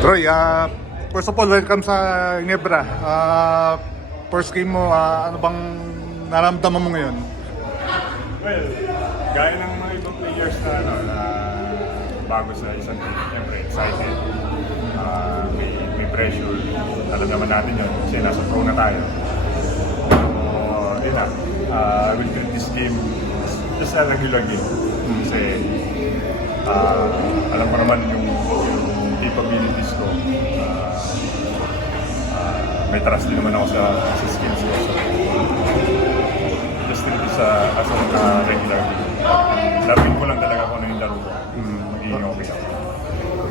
Troy, first of all, welcome sa Ginebra. First game mo, ano bang naramdaman mo ngayon? Well, gaya ng mga ibang players na bago sa isang team, siyempre excited, may pressure. Alam naman natin yun, kasi nasa pro na tayo. So, yun na, I will treat this game just a regular game. Kasi alam ko naman yung capabilities ko. May trust din naman ako sa skills ko. So, just treat this as a regular game. Lapin ko lang talaga kung ano yung laro ko. Magiging okay ako.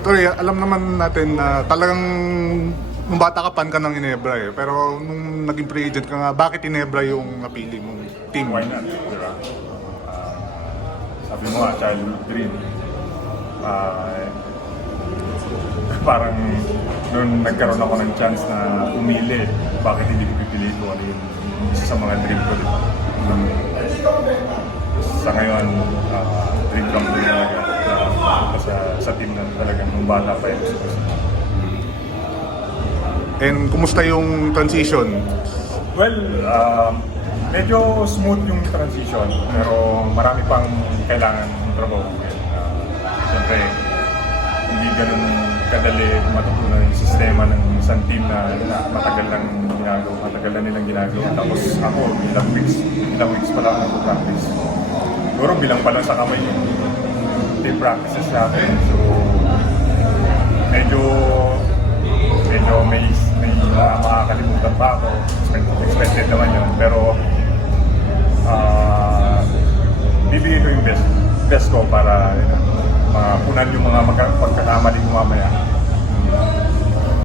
Troy, alam naman natin na talagang nung bata ka fan ka ng Ginebra eh. Pero nung naging free agent ka nga, bakit Ginebra yung napili mong team? Why not? Diba? Sabi mo nga, childhood dream. Parang nung nagkaroon ako ng chance na umili, bakit hindi ko pipiliin ko ano yung isa sa mga dream ko, diba? Sa ngayon, dream come true talaga sa team na talagang nung bata pa yung gusto ko. And kumusta yung transition? Well, medyo smooth yung transition, pero marami pang kailangan ng trabaho. Siyempre, hindi ganun kadali matutunan yung sistema ng isang team na matagal na nilang ginagawa. Tapos ako, ilang weeks pa lang ako practice. Siguro bilang pa lang sa kamay yung team practices natin. So,